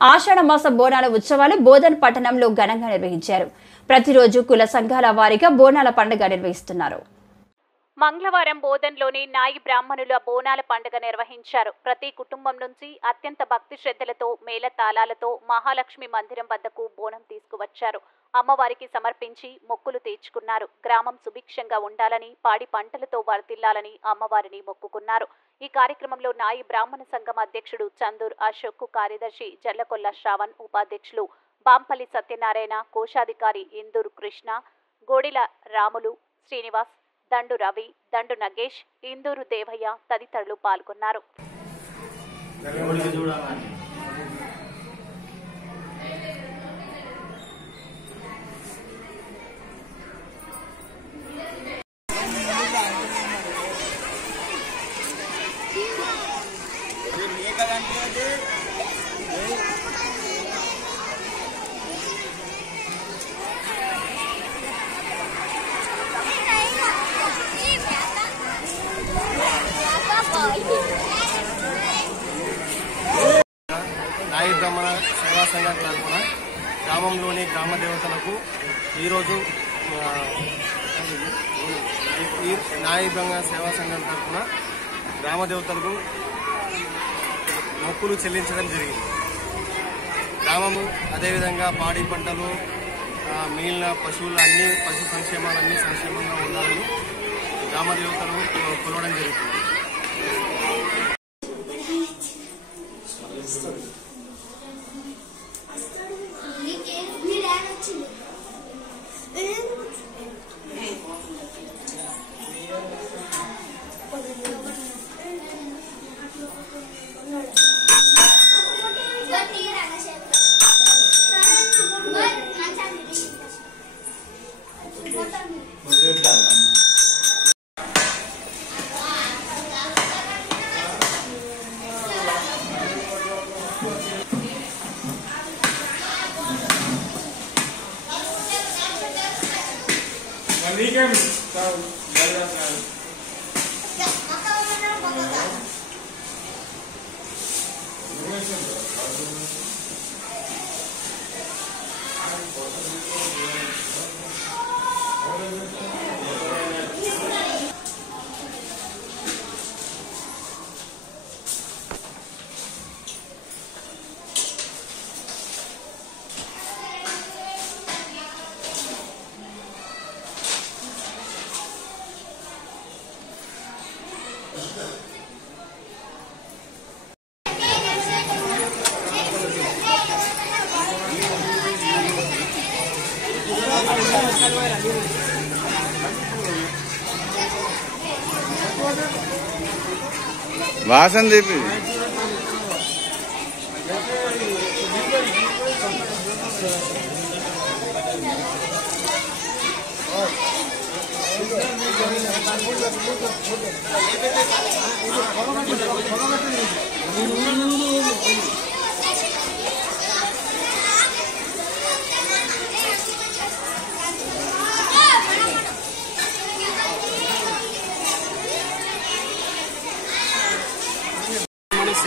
ఆషాఢ మాస బోనాల ఉత్సవాలు బోధన్ పట్టణంలో ఘనంగా నిర్వహించారు. ప్రతిరోజు కుల సంఘాల వారీగా బోనాల పండుగ నిర్వహిస్తున్నారు. మంగళవారం బోధన్లోని నాయి బ్రాహ్మణుల బోనాల పండుగ నిర్వహించారు. ప్రతి కుటుంబం నుంచి అత్యంత భక్తి శ్రద్ధలతో మేళతాళాలతో మహాలక్ష్మి మందిరం వద్దకు బోనం తీసుకువచ్చారు. అమ్మవారికి సమర్పించి మొక్కులు తీర్చుకున్నారు. గ్రామం సుభిక్షంగా ఉండాలని, పాడి పంటలతో వర్ధిల్లాలని అమ్మవారిని మొక్కుకున్నారు. ఈ కార్యక్రమంలో నాయి బ్రాహ్మణ సంఘం అధ్యక్షుడు చందూర్ అశోక్, కార్యదర్శి జల్లకొల్ల శ్రావణ్, ఉపాధ్యక్షులు బాంపల్లి సత్యనారాయణ, కోశాధికారి ఇందూరు కృష్ణ, గోడిల రాములు, శ్రీనివాస్, దండు రవి, దండు నగేష్, ఇందూరు దేవయ్య తదితరులు పాల్గొన్నారు. నాయి బ్రాహ్మణ సేవా సంఘం తరఫున గ్రామంలోని గ్రామ దేవతలకు ఈరోజు నాయి బ్రాహ్మణ సేవా సంఘం తరఫున గ్రామ దేవతలకు మొక్కులు చెల్లించడం జరిగింది. గ్రామము అదేవిధంగా పాడి పంటలు, మిగిలిన పశువులు అన్ని పశు సంక్షేమాలన్నీ సంక్షేమంగా ఉండాలని గ్రామ దేవతలను కొలవడం జరుగుతుంది. వాసన చెప్పి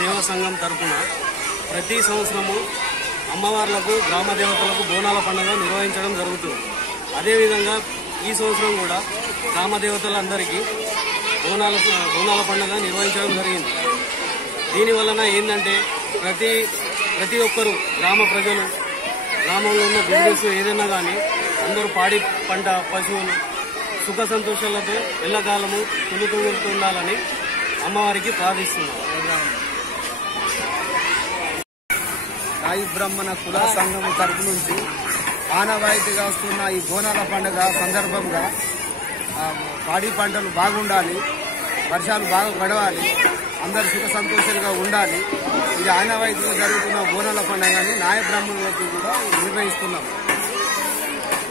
సేవా సంఘం తరఫున ప్రతి సంవత్సరము అమ్మవార్లకు గ్రామ దేవతలకు బోనాల పండుగ నిర్వహించడం జరుగుతుంది. అదేవిధంగా ఈ సంవత్సరం కూడా గ్రామ దేవతలందరికీ బోనాల పండుగ నిర్వహించడం జరిగింది. దీనివలన ఏంటంటే ప్రతి ఒక్కరూ గ్రామ ప్రజలు, గ్రామంలో ఉన్న బిజినెస్ ఏదైనా కానీ అందరూ పాడి పంట పశువులు సుఖ సంతోషాలతో ఎల్లకాలము తులుతుండాలని అమ్మవారికి ప్రార్థిస్తున్నారు. నాయి బ్రాహ్మణ కుల సంఘం తరపు నుంచి ఆనవాయితీగా వస్తున్న ఈ బోనాల పండుగ సందర్భంగా పాడి పంటలు బాగుండాలి, వర్షాలు బాగా పడవాలి, అందరు సుఖ సంతోషాలుగా ఉండాలి. ఇది ఆనవాయితీగా జరుగుతున్న బోనాల పండుగని నాయ బ్రాహ్మణులకు కూడా నిర్వహిస్తున్నాం.